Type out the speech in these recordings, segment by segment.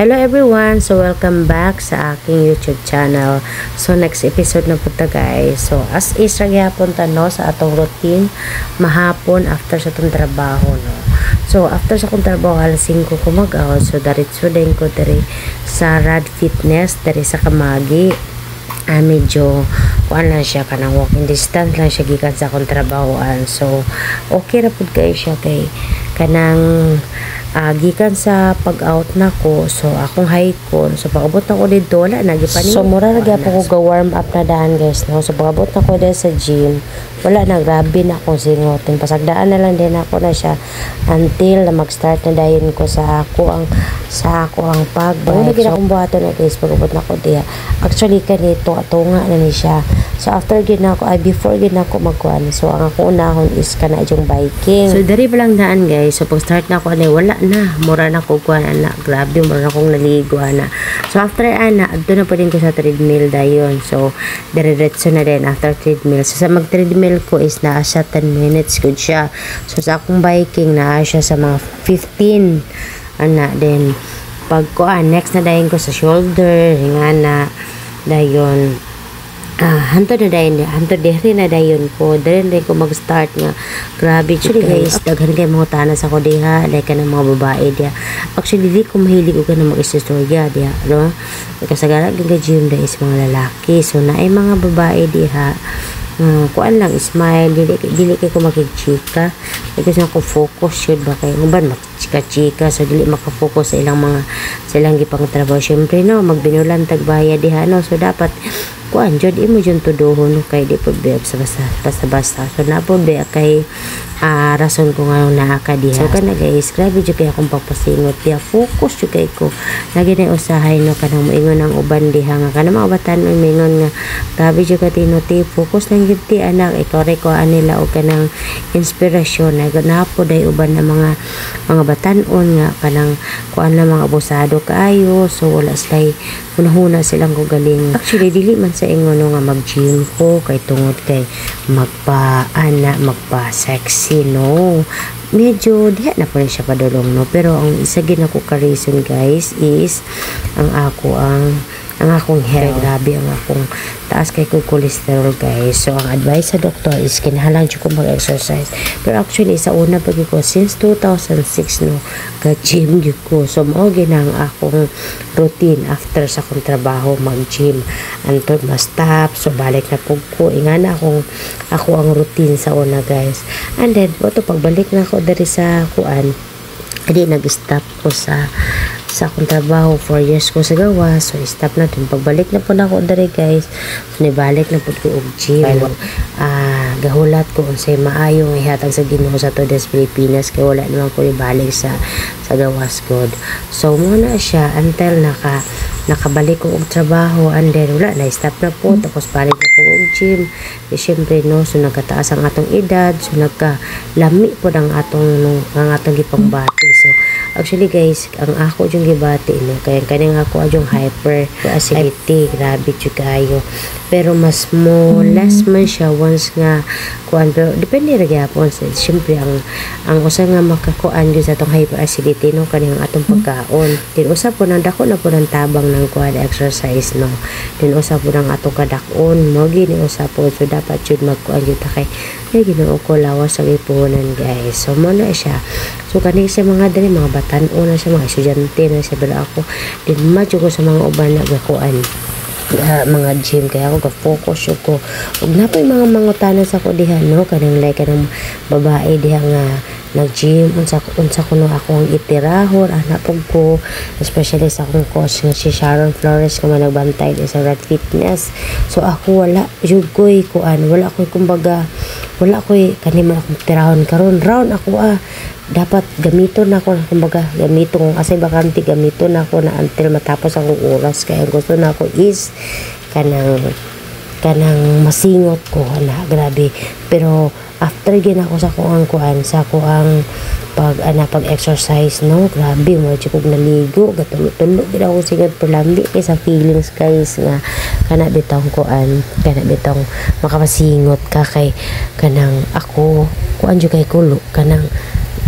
Hello everyone! So welcome back sa aking YouTube channel. So next episode na po ta guys. So as is ragyapon ta no sa atong routine mahapon after sa tong trabaho no. So after sa kong trabaho alas 5 ko mag-out. So diretso din ko diri sa Rad Fitness diri sa Kamagi. Medyo kuan lang siya kanang walking distance lang siya gikan sa akong trabahoan. So okay ra pud kay siya kay kanang gikan sa pag-out na ko, so akong hike-on, so pag-abot na ko dito, wala na, gipanin. So mura na gyapon ko ga-warm up na daan guys, no? So pag-abot na ko dito sa gym, wala na, grabe na akong singotin. Pasagdaan na lang din ako na siya until na mag-start na dayon ko sa ako ang pag-bike. So akong buhaton na guys, pag-abot na ko diya. Actually kanito, atunga na ni siya. So after before gina ako magkuhan, so ang akong unahon is kana yung biking. So dari pa lang daan guys, so pag start na ako wala na, mura na ko kuhan na, grabe, mura na akong naligo na. So after adto na pa din ko sa treadmill dayon. So diretso na din after treadmill. So sa mag treadmill ko is naa siya 10 minutes good siya. So sa akong biking naa siya sa mga 15 then pag next na dayon ko sa shoulder nga na dayon hantod na dayon ko dahil ko mag-start nga grabe actually guys daghan kay mga tanas ako diha like ka ng mga babae diha. Actually di ko mahilig ko na mag-istorya diha no, kasagara gym dahil is mga lalaki, so naay mga babae diha kuan lang smile, dili kay ko makikchika kasi ako focus yun ba kay uban makchika-chika, so dili makafocus sa ilang gipang trabaho. Syempre no, magbinulan tagbaya diha no, so dapat kuan jud imo jud tuduhon kay di pud be sa basta so na pud be kay rason ko nga naa ka diha. So kana guys, grabe jud kay akong pagpasingot diha, focus jud kay ko lagi na usahay no kanang moingon ang uban diha nga kanang mga batan moingon nga grabe jud ka tinuti, focus lang jud ti anak, ikaw ko anila og kanang inspirasyon na ganapo day uban na mga batanon nga kanang kuan na mga abusado kaayo, so wala slay hunahuna silang ko galing. Actually dili man sa ingon nga mag-gym ko kay tungod kay magpa sexy no, medyo diha na po rin siya padulong no, pero ang isa gina ko ka reason guys is ang akong hair, grabe ang akong taas kay ko cholesterol guys. So ang advice sa doktor is kinahanglan jud ko mag-exercise, pero actually sa una pag ko since 2006 no ga-gym jud ko, so mao ginang akong routine after sa akong trabaho mag-gym antod ma-stop, so balik na pug ko ingana ako ang routine sa una guys. And then pagbalik na ako diri sa kuan hindi nag-stop ko sa akong trabaho 4 years ko sa gawa, so stop na dun. Pagbalik na po na ako dari guys, so nibalik na po ko og gym gahulat ko unsay maayong ihatag sa Ginoo sa todas Pilipinas kay wala naman ko ibalik sa gawas god. So muna siya until nakabalik ko og trabaho, and then wala na stop na po, tapos balik na po og gym. Siyempre no, so nagkataas ang atong edad, so nagkalami po ang atong gipangbati. So actually guys, ang ako yung gibati no, kaya kaning ako yung hyper acidity, grabe jud kayo, pero mas less man siya once nga kuan, pero depende ra gyapon. Siyempre ang usa nga makakuan gyud sa atong hyper acidity no kaning atong pagkaon, din usa po nang dako na po ng tabang ng kuan exercise no, din usa po nang atong kadakon mo gini usa po, so dapat jud magkuan jud ta kay Ginoo ko lawas sa ipunan guys. So mo na siya, so kani sa mga dali mga batan-o na siya, mga estudyante na siya, pero ako din madyo ko sa mga uban na gakuan mga gym, kaya ako ga-focus ko ug napoy mga mangutanan sa ko diha no kanang like kanang babae diha nga nag-gym unsa kuno ako ang itirahon anak pug ko, especially sa akong coach nga si Sharon Flores nga nagbantay sa Rad Fitness. So ako wala jud koy kuan, wala koy kumbaga wala koy kanimo akong tirahon karon round ako dapat gamiton na ako, kumbaga gamiton kasi bakante gamiton na ako na until matapos ang oras, kaya gusto na ako is kanang masingot ko na grabe. Pero after gina ko sa kuang pag-exercise no, grabe mo kog naligo gatulo gid ako sigad perlambi kay sa feelings guys nga kana bitong makapasingot ka kay kanang ako kuan jud kay kulo kanang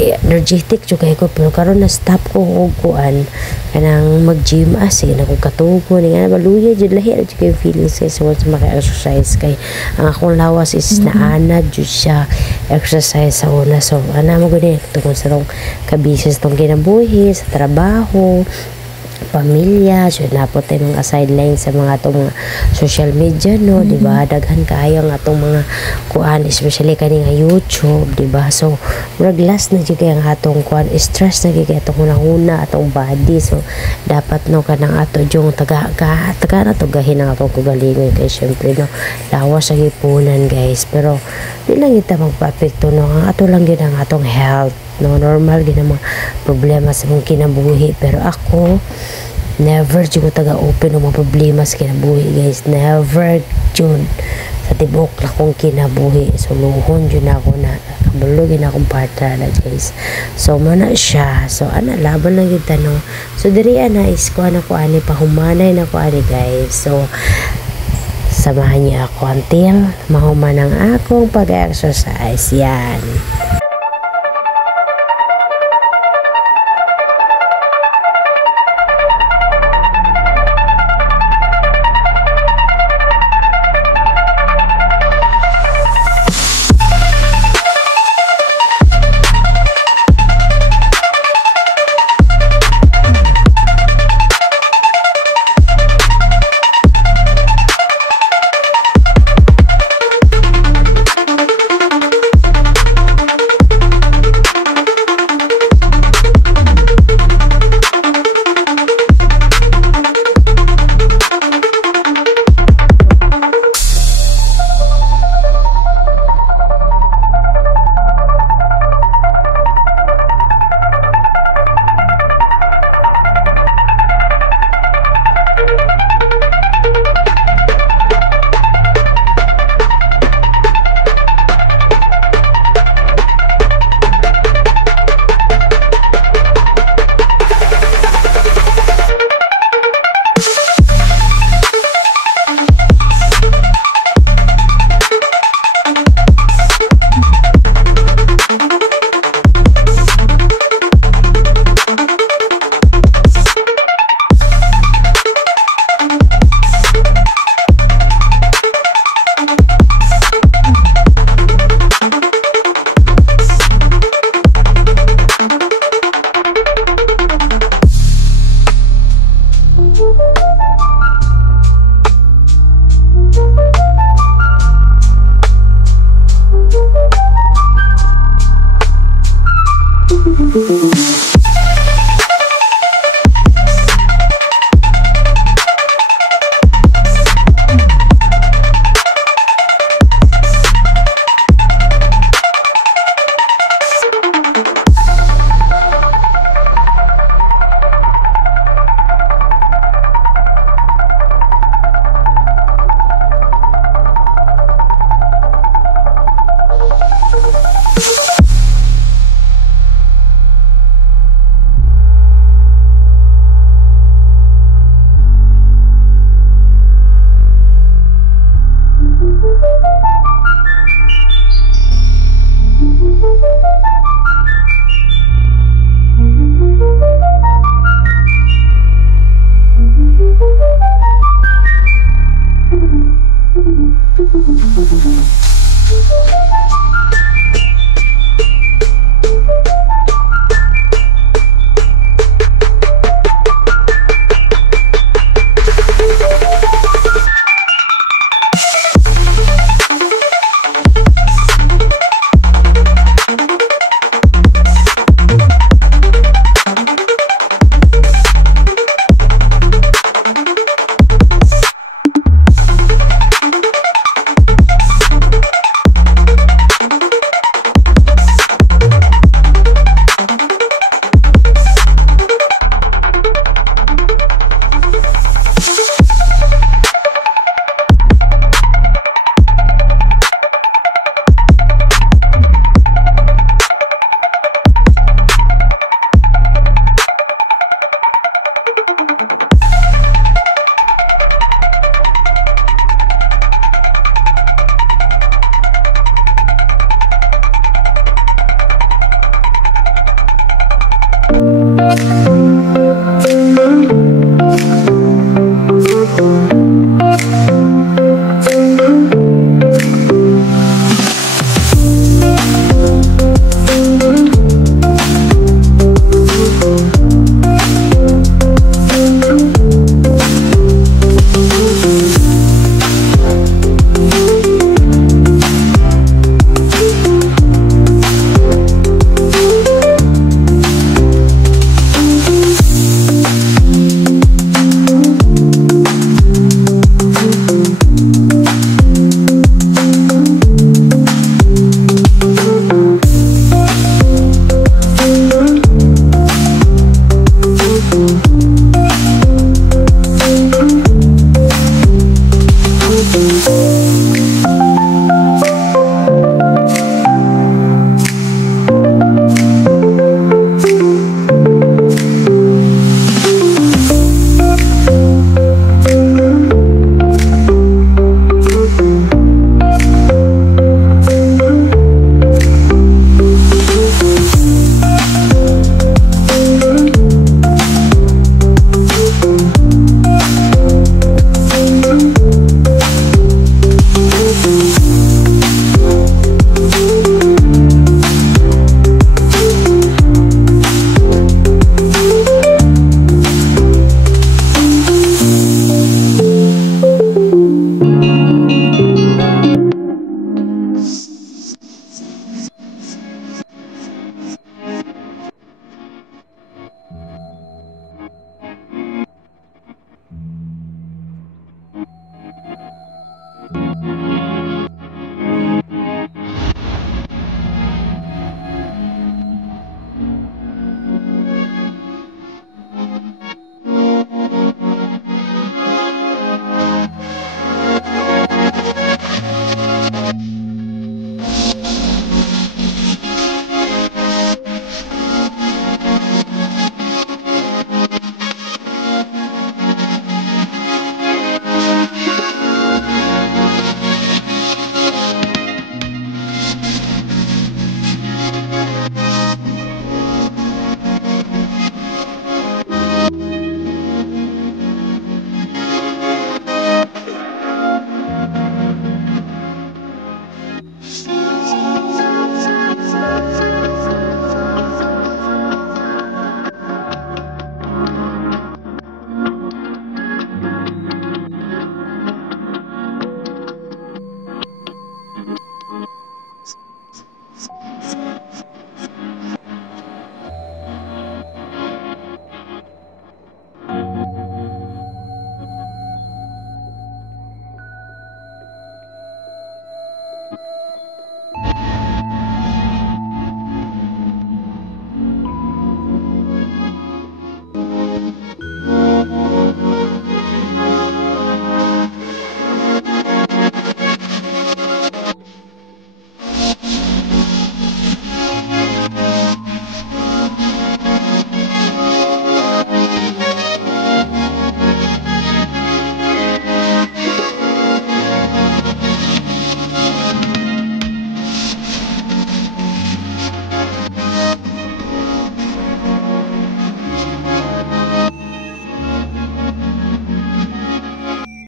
energetic jud kay ko, pero karon na stop ko og kuan kanang mag-gym sige na ko katugo ni nga maluya jud lahi jud kay feelings kay so once maka-exercise kay ang akong lawas is naanad jud siya exercise sa una. So ana mo gud tungod sa tong kabisis tong kinabuhi sa trabaho, pamilya, so napot ay mga sideline sa mga atong mga social media, no, di ba? Daghan kayo ang atong mga kuan, especially kani nga YouTube, di ba? So murag last na jud kay ang atong kuan, stress na gyud kay atong una atong body. So dapat no kanang ato jung taga na to gahin ang atong kugalingon kay syempre no lawas sa gipunan guys, pero di lang kita magpa-apekto no ang ato lang gyud ang atong health, no, normal gid ang mga problema sa mong kinabuhi. Pero ako never jud ko taga-open ng mga problema sa kinabuhi guys, never jud sa tibok la kong kinabuhi. So luhon jud na ako na kabulog na akong partner na guys. So mana siya, so ana laban lang gyud no. So diri ana is ko ana ko ani pahumanay na ko ani guys. So samahan niyo ako until mahuman ang akong pag-exercise yan. Bye.